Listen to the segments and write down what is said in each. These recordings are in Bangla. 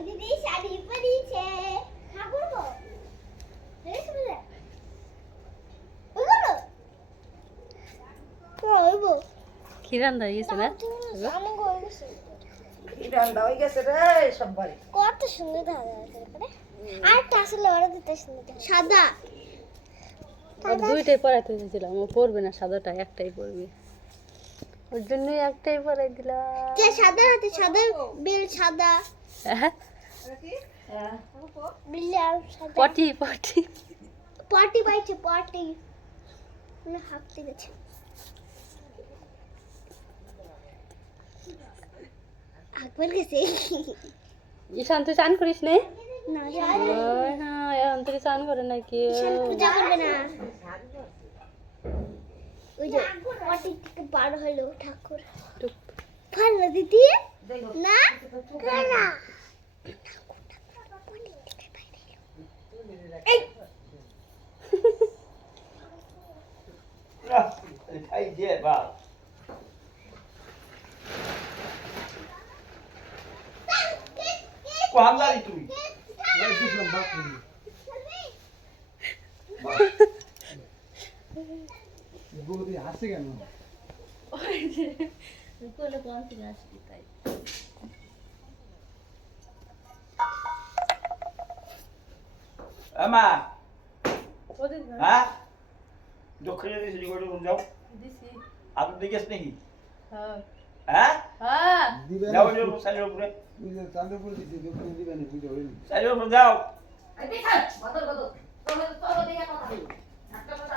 দিদি শাড়ি পরিয়েছে ঠাকুর গো দেখছ বলে ওগুলো কইবো কি রান্না হয়েছে না আমাকে হয়ে গেছে কি রান্না হয়ে গেছে রে সববারে। কত সুন্দর দেখা যাচ্ছে করে আর আসলে ওরা দিতে সুন্দর সাদা ওর দুইটাই পরাইতে দিয়েছিলাম ও পরবে না সাদাটা একটাই পরবে ওর জন্যই একটাই পরাই দিলাম যে সাদা হাতে সাদা বিল সাদা হ্যাঁ বিল সাদা পটি পটি পার্টি পাইছে পার্টি মানে হাঁটতে গেছে আকবর গেছে ঈশান তুই চান করিস নে না ওই হ্যাঁ এখন থেকে চান করে নাকি পূজা করবে না ওই যে পার্টি থেকে বার হলো ঠাকুর ভালো দিদি না কারা Hey, yeah, wow. Kuhan lang ito eh. Lagi lang bakit? Gulo di hasi কেন? ওই যে কোলে কোন থেকে আসবি তাই Ama, ওদের ha? দক্ষিণে দিয়েছি জিগোটা কোন যাও দিছি আপনি দেখেছ নাকি হ্যাঁ হ্যাঁ হ্যাঁ দিবে যাও যাও সাইলের উপরে পুজো চাঁদে পড়ে দিতে দক্ষিণ দিবে না পুজো হয়নি সাইলের উপরে যাও এই দেখ বদল বদল তোমরা তো দেখে কথা বলি একটা কথা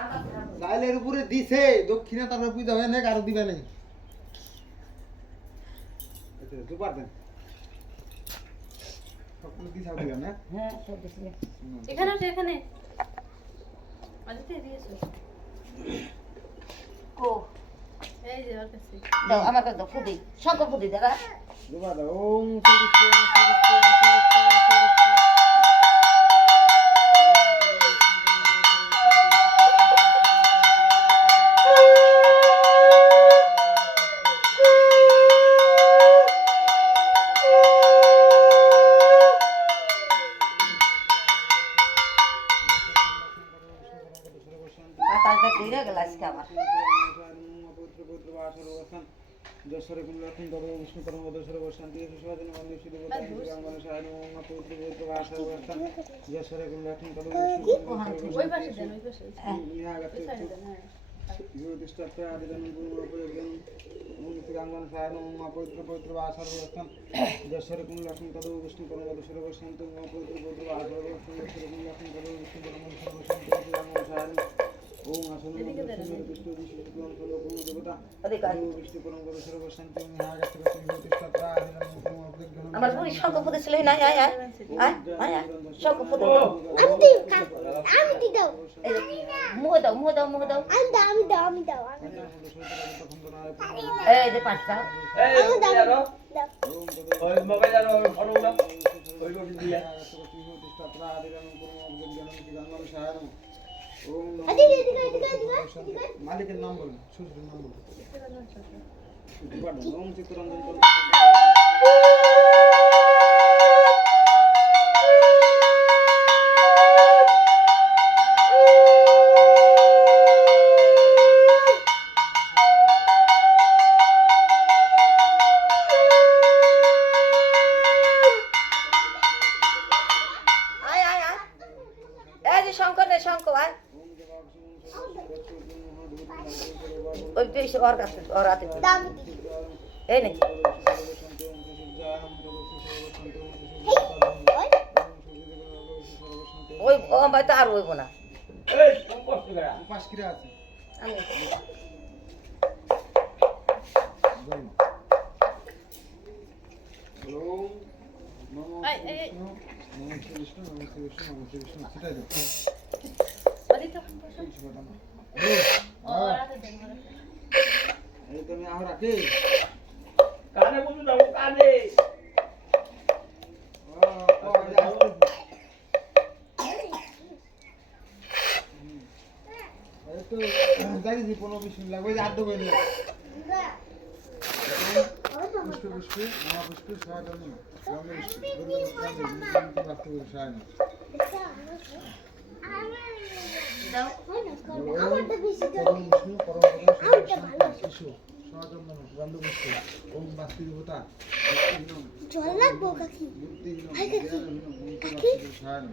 আলাদা করে লাইলের উপরে দিছে দক্ষিণে তারপরে পুজো হয় না আর দিবে না আচ্ছা দুবার দেন সকল কি সাথে না হ্যাঁ সব দিছি এখানে আছে এখানে আদিতে দিয়েছো কো এই যে ওর কাছে দাও আমাকে দাও ফুদি শঙ্কর ফুদি দাদা দুবার দাও ওম শ্রী কৃষ্ণ পাতাটা কইরা গেল আজকে আমার যশোরে কোন লক্ষণ তবে বিষ্ণু পরম দশরে বসান্তি সুশাসন বন্ধু শুধু বলতে গ্রামগণ সায়ন ওম পবিত্র পবিত্র ভাষা অবস্থান যশোরে কোন লক্ষণ তবে বিষ্ণু ওই পাশে দেন ওই পাশে নিয়াগত সাইডে দেন হ্যাঁ জ্যোতিষ্ঠপ্রায় আদিদান পূর্বপ্রয়োজন ওম গ্রামগণ সায়ন ওম পবিত্র পবিত্র ভাষা অবস্থান যশোরে কোন লক্ষণ তবে বিষ্ণু পরম দশরে বসান্তি ওম পবিত্র পবিত্র ভাষা অবস্থান যশোরে কোন লক্ষণ তবে বিষ্ণু পরম দশরে বসান্তি গ্রামগণ সায়ন ওম আসন বিষ্ণু বিষ্ণু কোন দেবতা অধিকার বিষ্ণু পরম দশরে বসান্তি ওম নিয়াগত জ্যোতিষ্ঠপ্রায় আদিদান পূর্বপ্রয়োজন আমার পুরি শঙ্কর ফুদি ছিল না আয় আয় আয় আয় শঙ্কর ফুদি আমি দাও মুহ দাও মুহ দাও মুহ দাও আমি দাও এই যে পাঁচটা এই জানো ওই মোবাইল জানো ফটো না ওই কবি দিয়া মালিকের নাম বলুন শ্বশুরের নাম বলুন ওম চিত্তরঞ্জন আয় আয় আয় এই যে শঙ্কর রে শঙ্কর আয় ওই তুই ওর কাছে ওর হাতে দাম এই নে ওই ও ভাই তো আর হইব না এই তুমি কষ্ট করে উপাস কিরা আছে আমি ওম নমো এই, এই, এই। বিষ্ণু নমো শ্রী বিষ্ণু নমো শ্রী বিষ্ণু সেটাই দাও আদিতে ও রাতে দেন এই তুমি আহ রাখে কানে বুঝু দাও কানে তো জানি যে 15-20 মিনিট লাগবে যে আদ্য করে পুষ্পে পুষ্পে মহাপুষ্পে সহায়তম রঙ্গে পুষ্পে বাস্তব সহায় না আমারটা বেশি পরম বিষ্ণু পরম শিশু সহায়তম গন্ধ পুষ্পে ওম বাস্তি দেবতা জল লাগবো কাকি বুদ্ধিহীন হাই কাকি। জ্ঞানহীন কাকি। সহায় না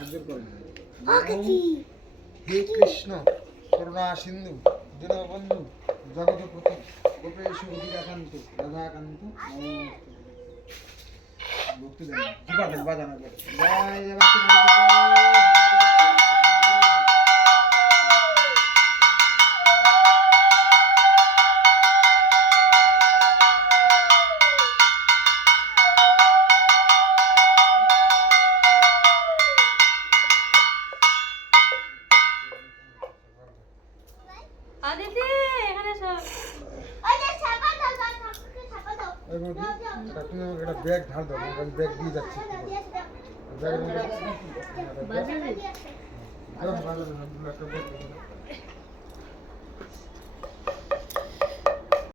আজ্ঞর করেন ও কাকি হে কৃষ্ণ করুণা সিন্ধু দীনবন্ধু জগৎপতি গোপেশ অধিকাকান্ত রাধাকান্ত ভক্তি দেন বাজানো জয় আদিতি এখানে সব ওই যে ছাপা দাও ঠাকুরকে ছাপা দাও তুমি একটা ব্যাগ ধার দাও আমি ব্যাগ দিয়ে যাচ্ছি ব্যাগের মধ্যে বাজারে একটা ব্যাগ